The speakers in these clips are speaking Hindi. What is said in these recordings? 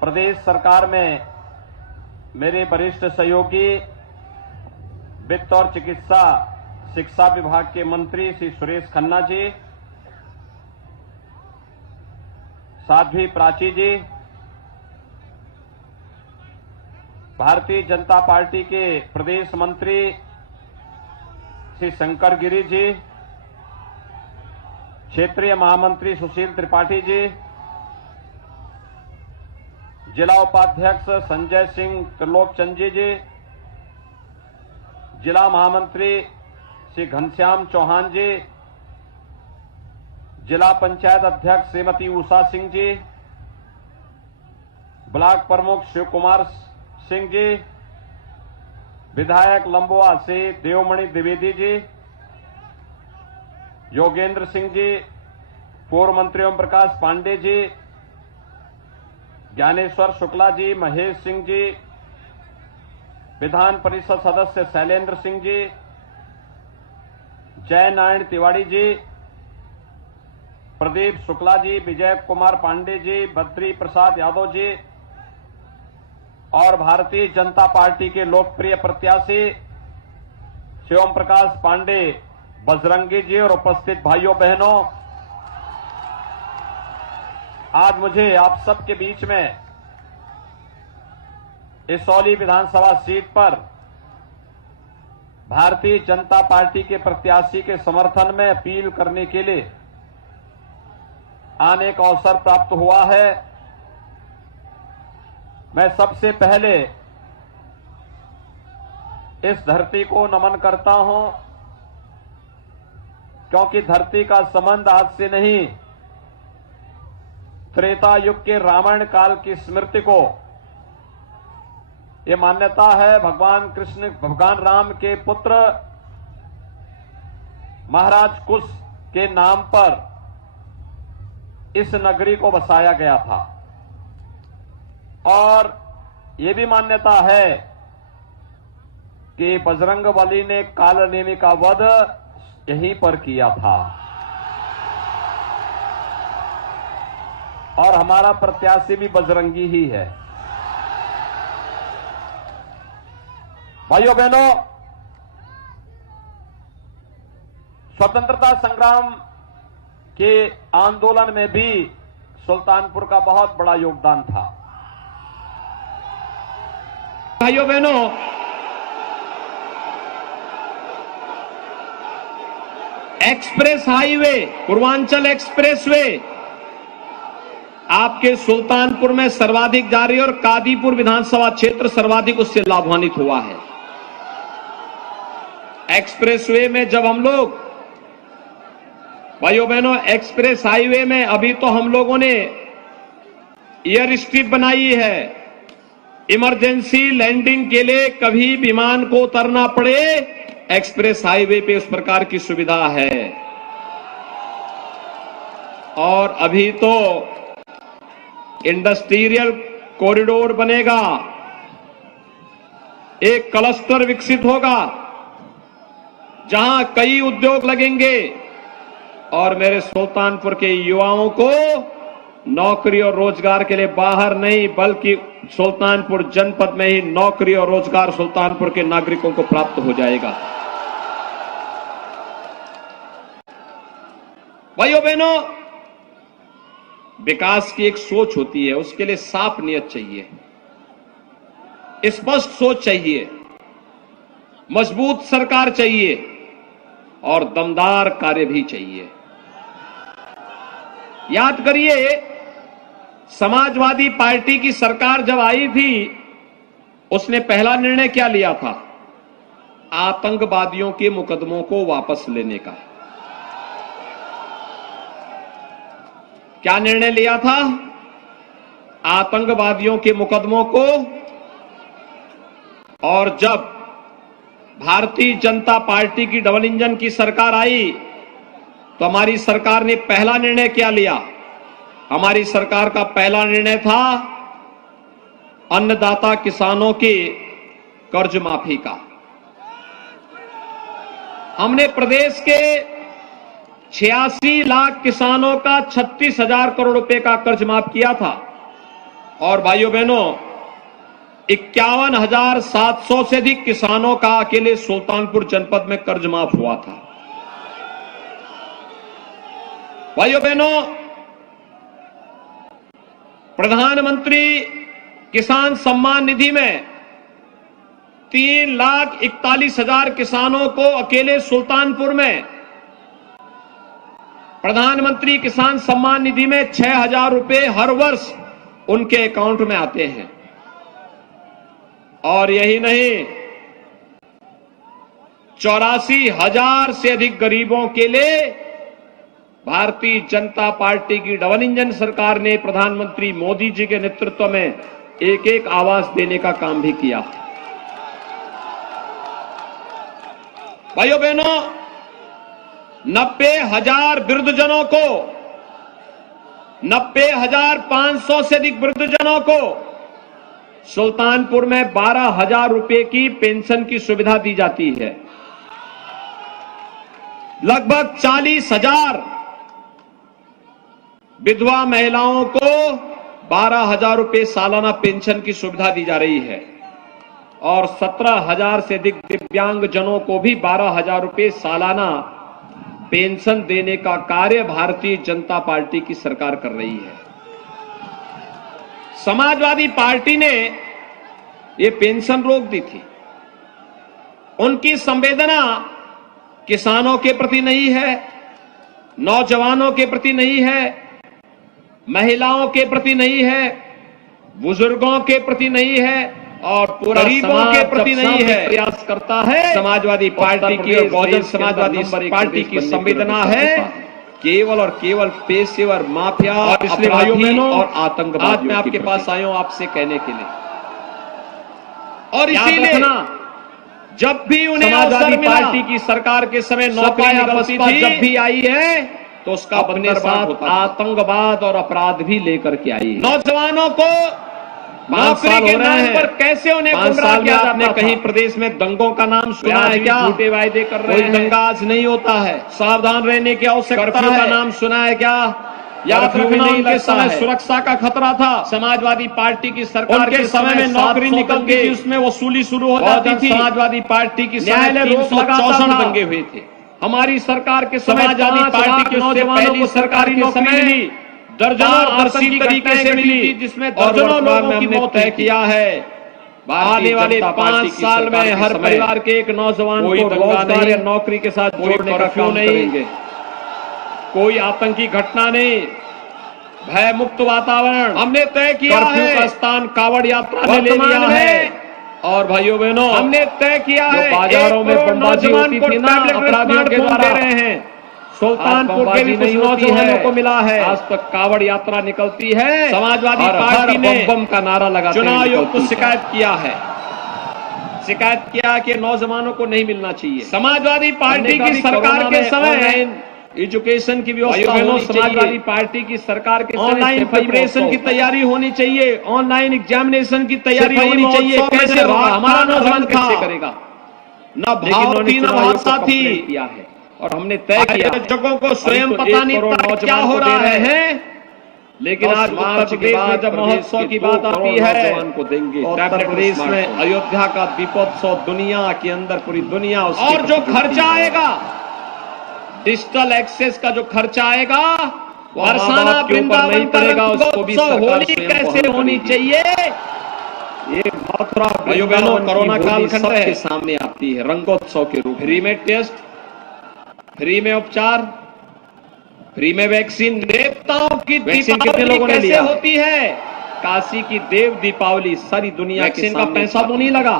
प्रदेश सरकार में मेरे वरिष्ठ सहयोगी वित्त और चिकित्सा शिक्षा विभाग के मंत्री श्री सुरेश खन्ना जी, साध्वी प्राची जी, भारतीय जनता पार्टी के प्रदेश मंत्री श्री शंकर गिरी जी, क्षेत्रीय महामंत्री सुशील त्रिपाठी जी, जिला उपाध्यक्ष संजय सिंह त्रिलोकचंद जी, जिला महामंत्री श्री घनश्याम चौहान जी, जिला पंचायत अध्यक्ष श्रीमती उषा सिंह जी, ब्लॉक प्रमुख शिव कुमार सिंह जी, विधायक लंबुआ से देवमणि द्विवेदी जी, योगेंद्र सिंह जी, पूर्व मंत्री ओम प्रकाश पांडे जी, ज्ञानेश्वर शुक्ला जी, महेश सिंह जी, विधान परिषद सदस्य शैलेंद्र सिंह जी, जय नारायण तिवारी जी, प्रदीप शुक्ला जी, विजय कुमार पांडे जी, बद्री प्रसाद यादव जी और भारतीय जनता पार्टी के लोकप्रिय प्रत्याशी शिवम प्रकाश पांडे बजरंगी जी और उपस्थित भाइयों बहनों, आज मुझे आप सबके बीच में इसौली विधानसभा सीट पर भारतीय जनता पार्टी के प्रत्याशी के समर्थन में अपील करने के लिए आने का अवसर प्राप्त हुआ है। मैं सबसे पहले इस धरती को नमन करता हूं, क्योंकि धरती का संबंध आज से नहीं, त्रेता युग के रामायण काल की स्मृति को ये मान्यता है भगवान राम के पुत्र महाराज कुश के नाम पर इस नगरी को बसाया गया था और ये भी मान्यता है कि बजरंगबली ने कालनेमी का वध यहीं पर किया था और हमारा प्रत्याशी भी बजरंगी ही है। भाइयों बहनों, स्वतंत्रता संग्राम के आंदोलन में भी सुल्तानपुर का बहुत बड़ा योगदान था। भाइयों बहनों, एक्सप्रेस हाईवे, पूर्वांचल एक्सप्रेसवे आपके सुल्तानपुर में सर्वाधिक जारी और कादीपुर विधानसभा क्षेत्र सर्वाधिक उससे लाभान्वित हुआ है। एक्सप्रेसवे में जब हम लोग, भाइयों बहनों, एक्सप्रेस हाईवे में अभी तो हम लोगों ने एयर स्ट्रिप बनाई है, इमरजेंसी लैंडिंग के लिए कभी विमान को उतरना पड़े, एक्सप्रेस हाईवे पे उस प्रकार की सुविधा है। और अभी तो इंडस्ट्रियल कॉरिडोर बनेगा, एक क्लस्टर विकसित होगा जहां कई उद्योग लगेंगे और मेरे सुल्तानपुर के युवाओं को नौकरी और रोजगार के लिए बाहर नहीं बल्कि सुल्तानपुर जनपद में ही नौकरी और रोजगार सुल्तानपुर के नागरिकों को प्राप्त हो जाएगा। भाइयों बहनों, विकास की एक सोच होती है, उसके लिए साफ नियत चाहिए, स्पष्ट सोच चाहिए, मजबूत सरकार चाहिए और दमदार कार्य भी चाहिए। याद करिए, समाजवादी पार्टी की सरकार जब आई थी, उसने पहला निर्णय क्या लिया था? आतंकवादियों के मुकदमों को वापस लेने का। क्या निर्णय लिया था? आतंकवादियों के मुकदमों को। और जब भारतीय जनता पार्टी की डबल इंजन की सरकार आई तो हमारी सरकार ने पहला निर्णय क्या लिया? हमारी सरकार का पहला निर्णय था अन्नदाता किसानों के कर्ज माफी का। हमने प्रदेश के 86 लाख किसानों का 36,000 करोड़ रुपए का कर्ज माफ किया था। और भाइयों बहनों, 51,700 से अधिक किसानों का अकेले सुल्तानपुर जनपद में कर्ज माफ हुआ था। भाइयों बहनों, प्रधानमंत्री किसान सम्मान निधि में 3,41,000 किसानों को अकेले सुल्तानपुर में प्रधानमंत्री किसान सम्मान निधि में 6,000 रुपए हर वर्ष उनके अकाउंट में आते हैं। और यही नहीं, 84,000 से अधिक गरीबों के लिए भारतीय जनता पार्टी की डबल इंजन सरकार ने प्रधानमंत्री मोदी जी के नेतृत्व में एक एक आवास देने का काम भी किया। भाइयों बहनों, 90,000 वृद्धजनों को 90,500 से अधिक वृद्धजनों को सुल्तानपुर में 12,000 रुपए की पेंशन की सुविधा दी जाती है। लगभग 40,000 विधवा महिलाओं को 12,000 रुपए सालाना पेंशन की सुविधा दी जा रही है और 17,000 से अधिक दिव्यांग जनों को भी 12,000 रुपए सालाना पेंशन देने का कार्य भारतीय जनता पार्टी की सरकार कर रही है। समाजवादी पार्टी ने ये पेंशन रोक दी थी। उनकी संवेदना किसानों के प्रति नहीं है, नौजवानों के प्रति नहीं है, महिलाओं के प्रति नहीं है, बुजुर्गों के प्रति नहीं है और गरीबों के प्रति नहीं है। प्रयास करता है समाजवादी पार्टी की और बहुजन समाजवादी पार्टी की संवेदना है केवल और केवल पेशेवर माफिया और इसलिए भाइयों बहनों और आतंकवाद। आज मैं आपके पास आया हूं आपसे कहने के लिए, और इसीलिए जब भी उन्हें समाजवादी पार्टी की सरकार के समय नौकरी निकलती थी, जब भी आई है तो उसका अपने साथ आतंकवाद और अपराध भी लेकर के आई है। नौजवानों को नौकरी के नाम पर कैसे उन्हें गुमराह किया जाता है। कहीं प्रदेश में दंगों का नाम सुना है क्या? झूठे वायदे कर रहे हैं। कोई दंगा आज नहीं होता है। सावधान रहने की आवश्यकता है। का नाम सुना है क्या? याद रखना, उनके समय सुरक्षा का खतरा था। समाजवादी पार्टी की सरकार के समय में नौकरी निकलती थी, उसमें वसूली शुरू हो जाती थी। समाजवादी पार्टी की न्यायालय रोक लगातार दंगे हुए थे। हमारी सरकार के समय समाजवादी पार्टी के नौजवानों को सरकारी नौकरी मिली, दर्जनों दर्शन तरीके से मिली, जिसमें दर्जनों लोगों की मौत तय किया है। आने वाले 5 साल में हर परिवार के एक नौजवान को रोजगार या नौकरी के साथ जोड़ने का काम करेंगे। कोई आतंकी घटना नहीं, भय मुक्त वातावरण हमने तय किया है। का स्थान कावड़ यात्रा ने ले लिया है। और भाइयों बहनों, हमने तय किया है बाजारों में बमबाजी होती थी ना, अपराधियों के द्वारा दे रहे हैं। सुल्तानपुर के भी कुछ नौजवानों को मिला है। आज तक कावड़ यात्रा निकलती है। समाजवादी पार्टी ने बम का नारा लगा चुनाव आयोग को शिकायत किया है, शिकायत किया कि नौजवानों को नहीं मिलना चाहिए। समाजवादी पार्टी की सरकार के समय एजुकेशन की व्यवस्था होनी चाहिए। समाजवादी पार्टी की सरकार के ऑनलाइन प्रिपरेशन की तैयारी होनी चाहिए, ऑनलाइन एग्जामिनेशन की तैयारी होनी चाहिए। कैसे हमारा नौजवान कैसे करेगा? न भाव थी न भाषा थी किया है। और हमने तय किया जगहों को स्वयं पता नहीं था क्या हो रहा है, लेकिन आज मार्च के बाद जब महोत्सव की बात आती है को देंगे। उत्तर प्रदेश में अयोध्या का दीपोत्सव दुनिया के अंदर पूरी दुनिया और जो खर्चा आएगा, डिजिटल एक्सेस का जो खर्चा आएगा, बरसाना वृंदावन करेगा, उसको भी होली कैसे होनी चाहिए। ये मथुरा कोरोना कालखंड के सामने आती है रंगोत्सव के रूप। फ्री में टेस्ट, फ्री में उपचार, फ्री में वैक्सीन। देवताओं की कितने लोगों ने लिया होती है? काशी की देव दीपावली सारी दुनिया वैक्सीन का पैसा तो नहीं लगा,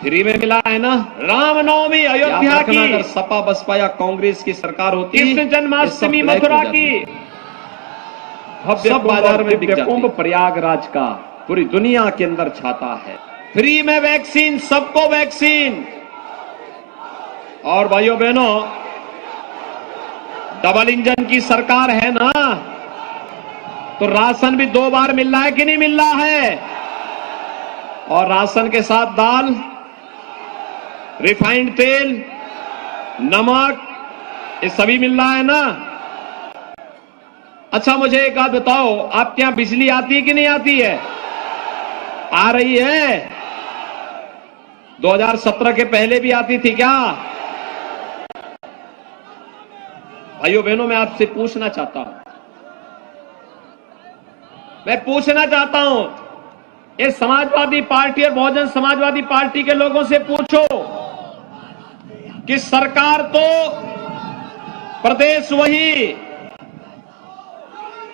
फ्री में मिला है ना। रामनवमी अयोध्या की, अगर सपा बसपा या कांग्रेस की सरकार होती, कृष्ण जन्माष्टमी मथुरा की, सब बाजार में बिक जाती। कुंभ प्रयागराज का पूरी दुनिया के अंदर छाता है। फ्री में वैक्सीन, सबको वैक्सीन। और भाइयों बहनों, डबल इंजन की सरकार है ना, तो राशन भी 2 बार मिल रहा है कि नहीं मिल रहा है? और राशन के साथ दाल, रिफाइंड तेल, नमक, ये सभी मिल रहा है ना। अच्छा मुझे एक बात बताओ, आपके यहां बिजली आती है कि नहीं आती है? आ रही है? 2017 के पहले भी आती थी क्या? भाइयों बहनों, मैं आपसे पूछना चाहता हूं, ये समाजवादी पार्टी और बहुजन समाजवादी पार्टी के लोगों से पूछो कि सरकार तो प्रदेश वही,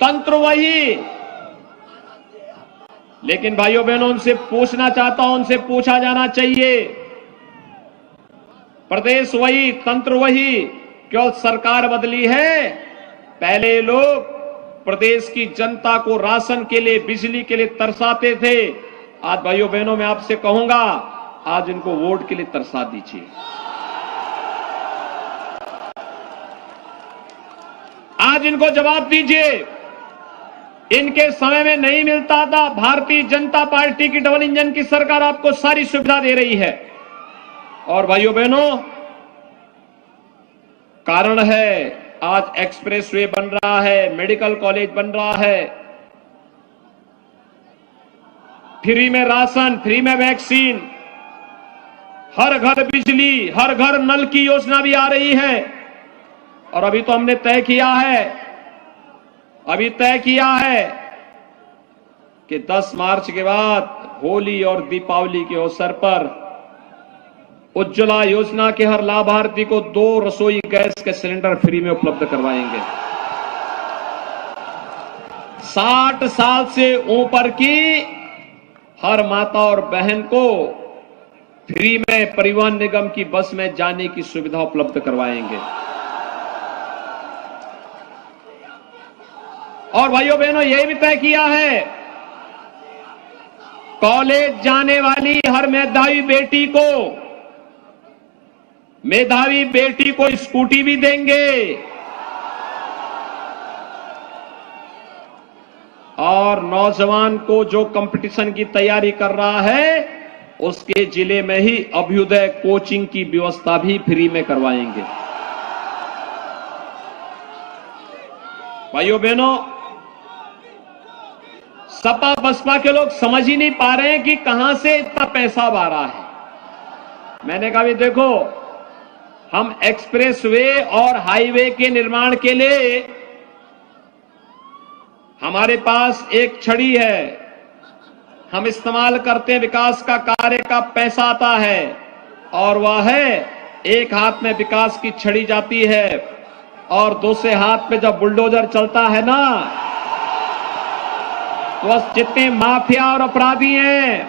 तंत्र वही, लेकिन भाइयों बहनों उनसे पूछना चाहता हूं, उनसे पूछा जाना चाहिए, प्रदेश वही, तंत्र वही, केवल सरकार बदली है। पहले लोग प्रदेश की जनता को राशन के लिए, बिजली के लिए तरसाते थे। आज भाइयों बहनों मैं आपसे कहूंगा, आज इनको वोट के लिए तरसा दीजिए। आज इनको जवाब दीजिए। इनके समय में नहीं मिलता था। भारतीय जनता पार्टी की डबल इंजन की सरकार आपको सारी सुविधा दे रही है। और भाइयों बहनों, कारण है आज एक्सप्रेसवे बन रहा है, मेडिकल कॉलेज बन रहा है, फ्री में राशन, फ्री में वैक्सीन, हर घर बिजली, हर घर नल की योजना भी आ रही है। और अभी तो हमने तय किया है कि 10 मार्च के बाद होली और दीपावली के अवसर पर उज्ज्वला योजना के हर लाभार्थी को 2 रसोई गैस के सिलेंडर फ्री में उपलब्ध करवाएंगे। 60 साल से ऊपर की हर माता और बहन को फ्री में परिवहन निगम की बस में जाने की सुविधा उपलब्ध करवाएंगे। और भाइयों बहनों, यह भी तय किया है, कॉलेज जाने वाली हर मेधावी बेटी को स्कूटी भी देंगे। और नौजवान को जो कंपटीशन की तैयारी कर रहा है, उसके जिले में ही अभ्युदय कोचिंग की व्यवस्था भी फ्री में करवाएंगे। भाइयों बहनों, सपा बसपा के लोग समझ ही नहीं पा रहे हैं कि कहां से इतना पैसा आ रहा है। मैंने कहा भी देखो, हम एक्सप्रेसवे और हाईवे के निर्माण के लिए हमारे पास एक छड़ी है, हम इस्तेमाल करते हैं, विकास का कार्य का पैसा आता है, और वह है एक हाथ में विकास की छड़ी जाती है और दूसरे हाथ में जब बुलडोजर चलता है ना, तो जितने माफिया और अपराधी हैं,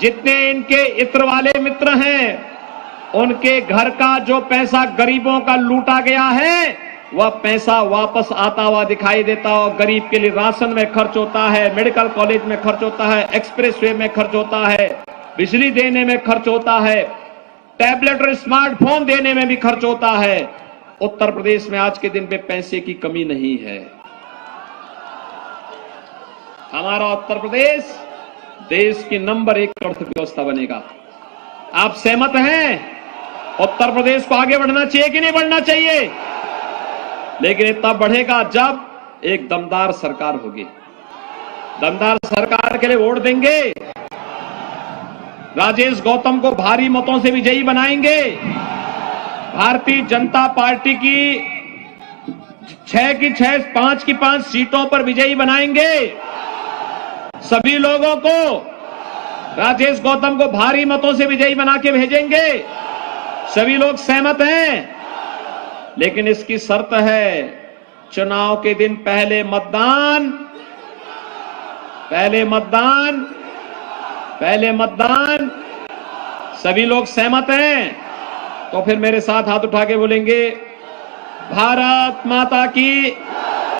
जितने इनके इत्र वाले मित्र हैं, उनके घर का जो पैसा गरीबों का लूटा गया है, वह पैसा वापस आता हुआ दिखाई देता है। गरीब के लिए राशन में खर्च होता है, मेडिकल कॉलेज में खर्च होता है, एक्सप्रेसवे में खर्च होता है, बिजली देने में खर्च होता है, टैबलेट और स्मार्टफोन देने में भी खर्च होता है। उत्तर प्रदेश में आज के दिन पे पैसे की कमी नहीं है। हमारा उत्तर प्रदेश देश की नंबर 1 अर्थव्यवस्था बनेगा। आप सहमत हैं? उत्तर प्रदेश को आगे बढ़ना चाहिए कि नहीं बढ़ना चाहिए? लेकिन इतना बढ़ेगा जब एक दमदार सरकार होगी। दमदार सरकार के लिए वोट देंगे, राजेश गौतम को भारी मतों से विजयी बनाएंगे। भारतीय जनता पार्टी की 6 की 6, 5 की 5 सीटों पर विजयी बनाएंगे। सभी लोगों को राजेश गौतम को भारी मतों से विजयी बना के भेजेंगे। सभी लोग सहमत हैं, लेकिन इसकी शर्त है, चुनाव के दिन पहले मतदान। सभी लोग सहमत हैं तो फिर मेरे साथ हाथ उठा के बोलेंगे, भारत माता की